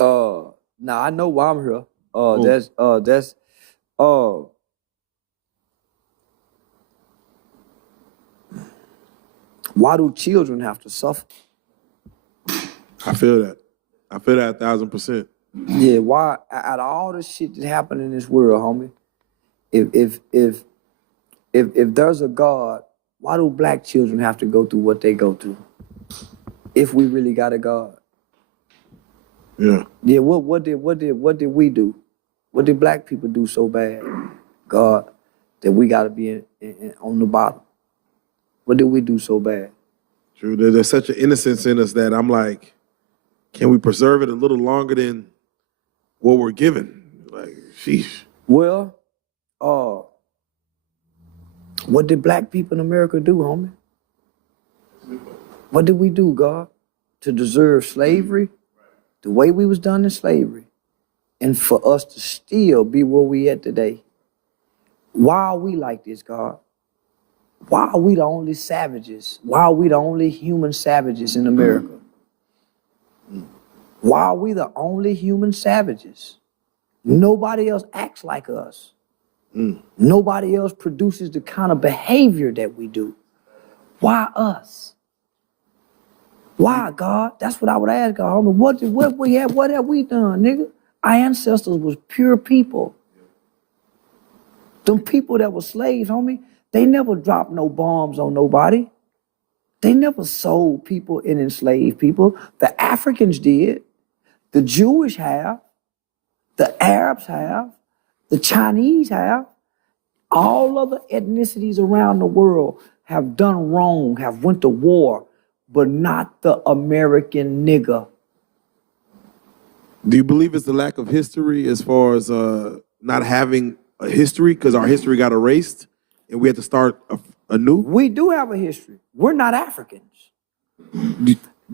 Now I know why I'm here. Oh. That's why do children have to suffer? I feel that. I feel that 1,000%. Yeah, why out of all the shit that happened in this world, homie, if there's a God, why do black children have to go through what they go through? If we really got a God. Yeah. Yeah, what did we do? What did black people do so bad, God, that we gotta be on the bottom? What did we do so bad? True. There's such an innocence in us that I'm like, can we preserve it a little longer than what we're given? Like, sheesh. Well, what did black people in America do, homie? What did we do, God, to deserve slavery, the way we was done in slavery, and for us to still be where we at today? Why are we like this, God? Why are we the only savages? Why are we the only human savages in America? Why are we the only human savages? Nobody else acts like us. Nobody else produces the kind of behavior that we do. Why us? Why, God? That's what I would ask God. Homie, what have we done, nigga? Our ancestors was pure people. Them people that were slaves, homie, they never dropped no bombs on nobody. They never sold people and enslaved people. The Africans did. The Jewish have. The Arabs have. The Chinese have. All other ethnicities around the world have done wrong, have went to war, but not the American nigger. Do you believe it's the lack of history as far as not having a history because our history got erased and we had to start anew? We do have a history. We're not Africans.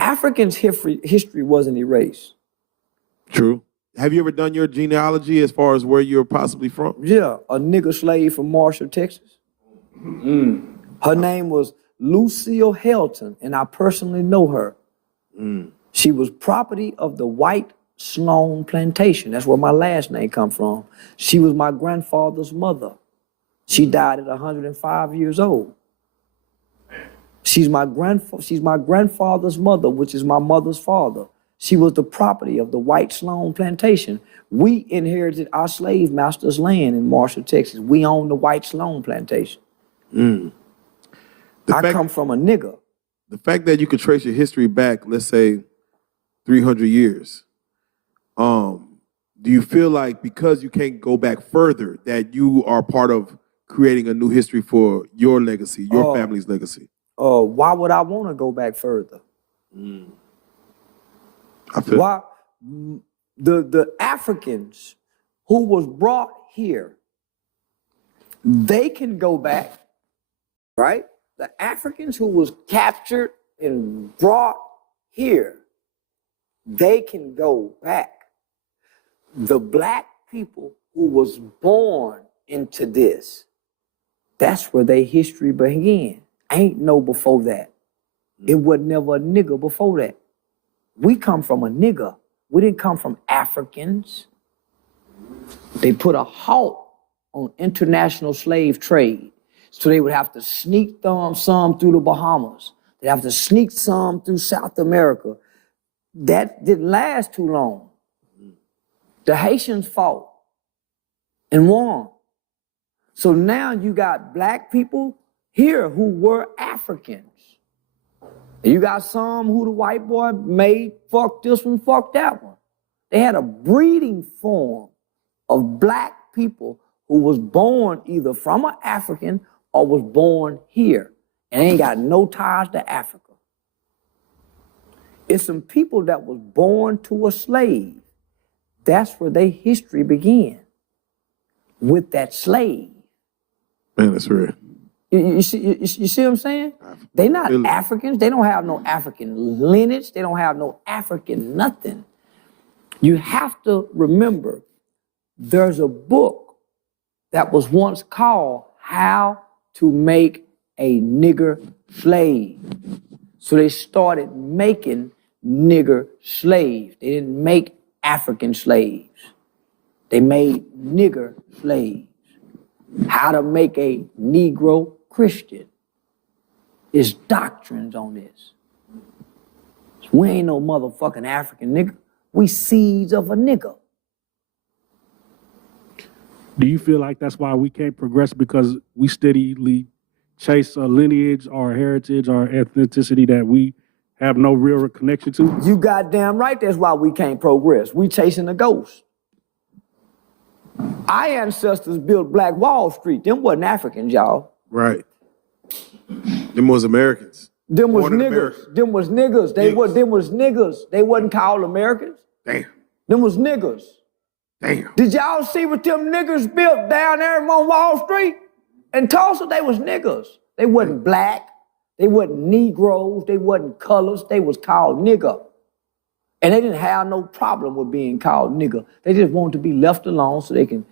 Africans' history wasn't erased. True. Have you ever done your genealogy as far as where you're possibly from? Yeah, a nigger slave from Marshall, Texas. Her name was Lucille Helton, and I personally know her. She was property of the White Sloan Plantation. That's where my last name comes from. She was my grandfather's mother. She died at 105 years old. She's my grandfather's mother, which is my mother's father. She was the property of the White Sloan Plantation. We inherited our slave master's land in Marshall, Texas. We own the White Sloan Plantation. I come from a nigger. The fact that you could trace your history back, let's say, 300 years, do you feel like because you can't go back further that you are part of creating a new history for your legacy, your family's legacy? Why would I want to go back further? I feel Why? The Africans who was brought here, they can go back, right? The Africans who was captured and brought here, they can go back. The black people who was born into this, that's where their history began. Ain't no before that. It was never a nigger before that. We come from a nigger. We didn't come from Africans. They put a halt on international slave trade. So they would have to sneak some through the Bahamas. They'd have to sneak some through South America. That didn't last too long. The Haitians fought and won. So now you got black people here who were Africans. And you got some who the white boy made, fuck this one, fuck that one. They had a breeding form of black people who was born either from an African or was born here and ain't got no ties to Africa. It's some people that was born to a slave. That's where their history began, with that slave. Man, that's real. You see what I'm saying? They not Africans. They don't have no African lineage. They don't have no African nothing. You have to remember, there's a book that was once called How to Make a Nigger Slave. So they started making nigger slaves. They didn't make African slaves. They made nigger slaves. How to make a Negro Christian. It's doctrines on this. We ain't no motherfucking African nigga. We seeds of a nigga. Do you feel like that's why we can't progress because we steadily chase a lineage or heritage or ethnicity that we have no real connection to? You goddamn right that's why we can't progress. We chasing a ghost. Our ancestors built Black Wall Street. Them wasn't Africans, y'all. Right. Them was Americans. Them was Born in niggers. America. Them was niggas. Them was niggas. They wasn't called Americans. Damn. Them was niggas. Damn. Did y'all see what them niggas built down there on Wall Street? In Tulsa, they was niggas. They wasn't black. They wasn't Negroes. They wasn't colors. They was called nigger. And they didn't have no problem with being called nigger. They just wanted to be left alone so they can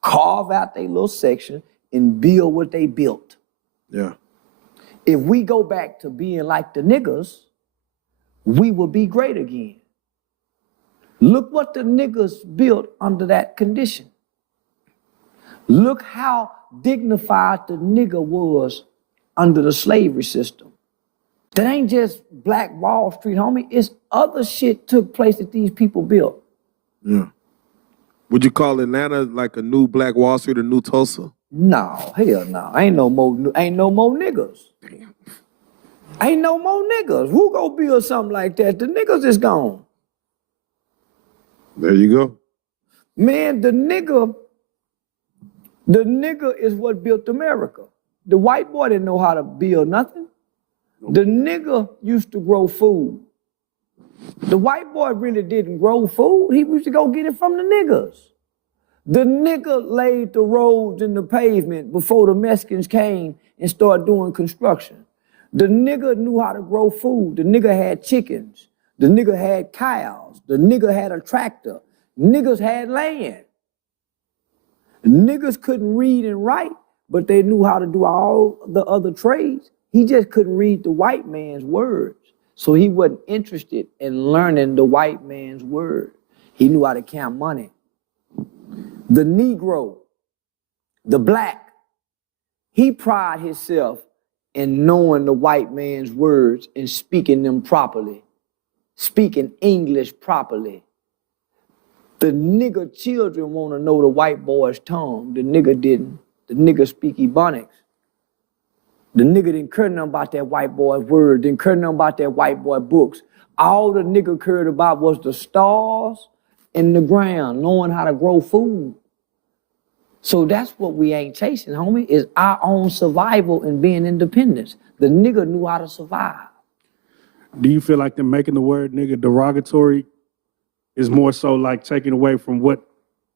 carve out their little section and build what they built. Yeah. If we go back to being like the niggas, we will be great again. Look what the niggas built under that condition. Look how dignified the nigger was under the slavery system. That ain't just Black Wall Street, homie. It's other shit took place that these people built. Yeah. Would you call Atlanta like a new Black Wall Street, a new Tulsa? No, hell no. Ain't no more niggas. Damn. Ain't no more niggas. Who go build something like that? The niggas is gone. There you go. Man, the nigga is what built America. The white boy didn't know how to build nothing. The nigga used to grow food. The white boy really didn't grow food. He used to go get it from the niggas. The nigga laid the roads and the pavement before the Mexicans came and started doing construction. The nigga knew how to grow food. The nigga had chickens. The nigga had cows. The nigga had a tractor. Niggas had land. Niggas couldn't read and write, but they knew how to do all the other trades. He just couldn't read the white man's words. So he wasn't interested in learning the white man's word. He knew how to count money. The Negro, the black, he prided himself in knowing the white man's words and speaking them properly, speaking English properly. The nigger children want to know the white boy's tongue. The nigga didn't. The nigga speak Ebonics. The nigga didn't care nothing about that white boy's word, didn't care nothing about that white boy books. All the nigga cared about was the stars and the ground, knowing how to grow food. So that's what we ain't chasing, homie, is our own survival and being independent. The nigga knew how to survive. Do you feel like them making the word nigga derogatory is more so like taking away from what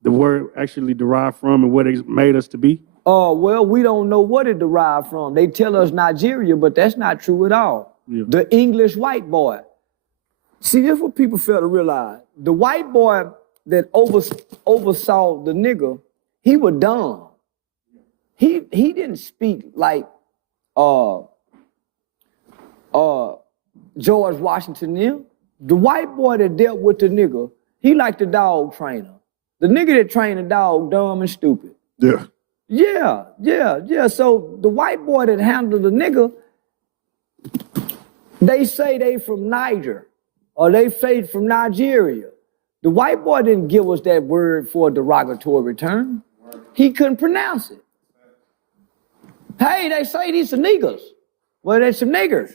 the word actually derived from and what it made us to be? Well, we don't know what it derived from. They tell us Nigeria, but that's not true at all. Yeah. The English white boy. See, this is what people fail to realize. The white boy that oversaw the nigga, he was dumb. He didn't speak like George Washington knew. The white boy that dealt with the nigga, he like the dog trainer. The nigga that trained the dog dumb and stupid. Yeah. Yeah. So the white boy that handled the nigga, they say they from Niger or they say from Nigeria. The white boy didn't give us that word for a derogatory term. He couldn't pronounce it. Hey, they say these are niggers. Well, they some niggers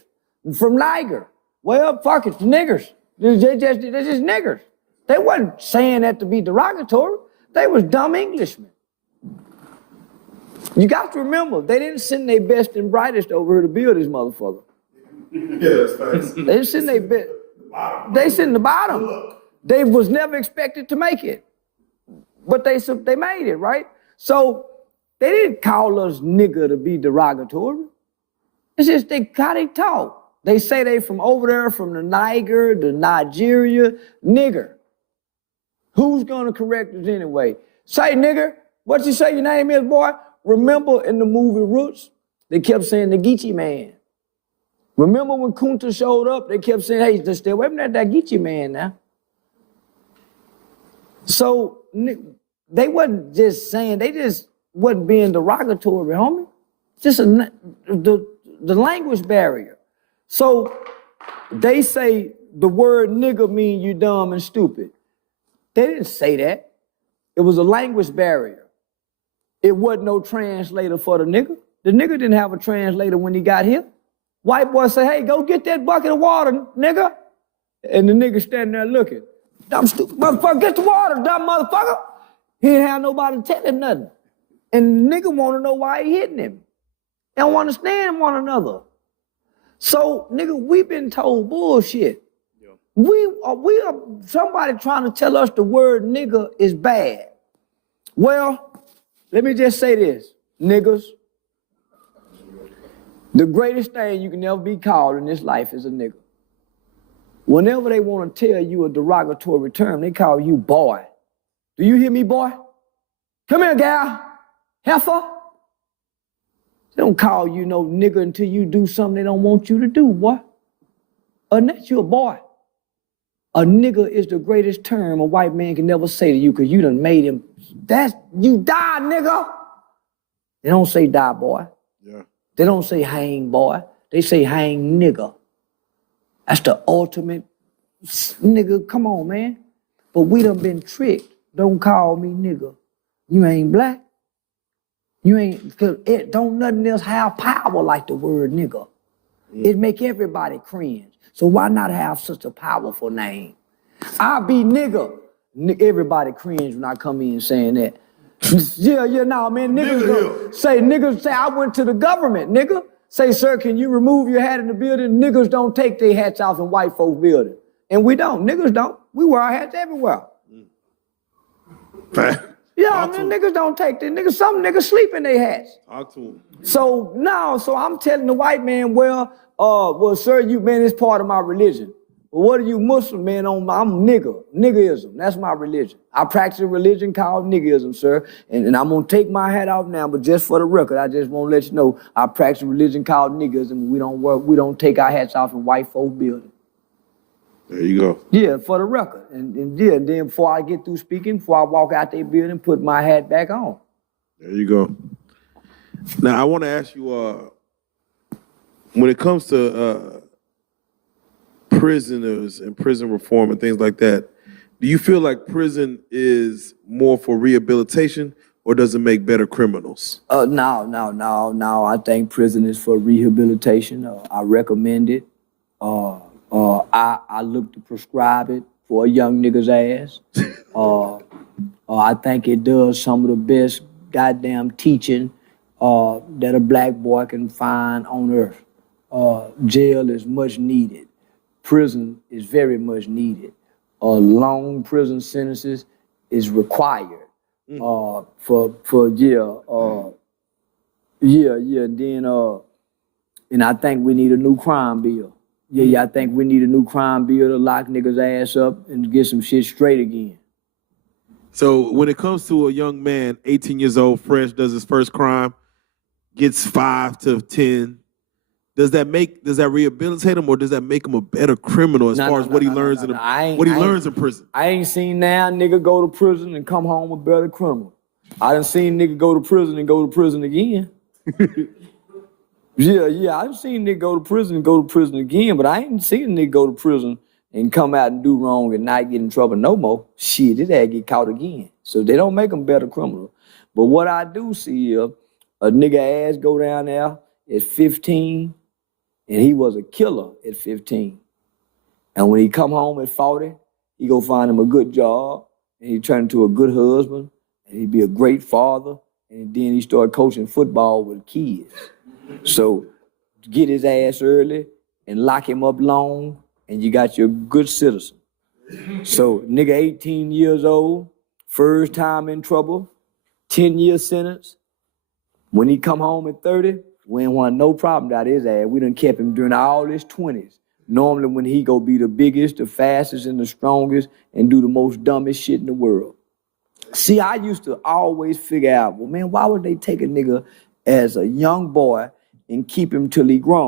from Niger. Well, fuck it, the niggers. They're just niggers. They wasn't saying that to be derogatory. They was dumb Englishmen. You got to remember, they didn't send their best and brightest over here to build this motherfucker. Yeah, that's facts. They didn't send their best. They sent the bottom. They was never expected to make it. But they made it, right? So they didn't call us nigger to be derogatory. It's just how they talk. They say they from over there, from the Niger, the Nigeria, nigger. Who's gonna correct us anyway? Say nigger, what you say your name is, boy? Remember in the movie Roots, they kept saying the Geechee man. Remember when Kunta showed up, they kept saying, hey, just stay away from that Geechee man now. So they wasn't just saying, they just wasn't being derogatory, homie. Just the language barrier. So they say the word nigga mean you dumb and stupid. They didn't say that. It was a language barrier. It wasn't no translator for the nigga. The nigga didn't have a translator when he got here. White boy say, hey, go get that bucket of water, nigga. And the nigga standing there looking. Dumb stupid motherfucker, get the water, dumb motherfucker. He didn't have nobody to tell him nothing. And the nigga want to know why he hitting him. They don't understand one another. So, nigga, we've been told bullshit. Yeah. We are somebody trying to tell us the word nigga is bad. Well, let me just say this, niggas. The greatest thing you can ever be called in this life is a nigga. Whenever they want to tell you a derogatory term, they call you boy. Do you hear me, boy? Come here, gal. Heifer. They don't call you no nigga until you do something they don't want you to do, boy. Unless you're a boy. A nigga is the greatest term a white man can never say to you because you done made him. You die, nigga. They don't say die, boy. Yeah. They don't say hang, boy. They say hang, nigga. That's the ultimate, nigga, come on, man. But we done been tricked. Don't call me nigga. You ain't black. You ain't, cause it don't nothing else have power like the word nigga. It make everybody cringe. So why not have such a powerful name? I be nigga. Everybody cringe when I come in saying that. Nah, man, niggas say, I went to the government, nigga. Say, sir, can you remove your hat in the building? Niggas don't take their hats off in white folk building. And we don't, niggas don't. We wear our hats everywhere. Yeah, man, niggas don't take that. Some niggas sleep in their hats. Talk to them. So I'm telling the white man, well, sir, it's part of my religion. Well, what are you Muslim, man? I'm nigga. Niggeism. That's my religion. I practice a religion called niggeism, sir. And I'm going to take my hat off now, but just for the record, I just want to let you know, I practice a religion called niggeism. We don't take our hats off in white folk building. There you go. Yeah, for the record. And then before I get through speaking, before I walk out their building, put my hat back on. There you go. Now, I want to ask you, when it comes to prisoners and prison reform and things like that, do you feel like prison is more for rehabilitation or does it make better criminals? No. I think prison is for rehabilitation. I recommend it. I look to prescribe it for a young nigga's ass. I think it does some of the best goddamn teaching that a black boy can find on earth. Jail is much needed. Prison is very much needed. Long prison sentences is required. And I think we need a new crime bill. I think we need a new crime bill to lock niggas' ass up and get some shit straight again. So when it comes to a young man, 18 years old, fresh, does his first crime, gets 5 to 10, does that rehabilitate him or does that make him a better criminal as far as what he learns in prison? I ain't seen now nigga go to prison and come home a better criminal. I done seen nigga go to prison and go to prison again. I done seen nigga go to prison and go to prison again, but I ain't seen nigga go to prison and come out and do wrong and not get in trouble no more. Shit, his ass get caught again. So they don't make him better criminal. But what I do see is a nigga ass go down there at 15, and he was a killer at 15. And when he come home at 40, he go find him a good job, and he turn into a good husband, and he be a great father, and then he start coaching football with kids. So get his ass early and lock him up long, and you got your good citizen. So nigga 18 years old, first time in trouble, 10-year sentence. When he come home at 30, we ain't want no problem out his ass. We done kept him during all his 20s. Normally when he go be the biggest, the fastest, and the strongest, and do the most dumbest shit in the world. See, I used to always figure out, well, man, why would they take a nigga as a young boy and keep him till he grown?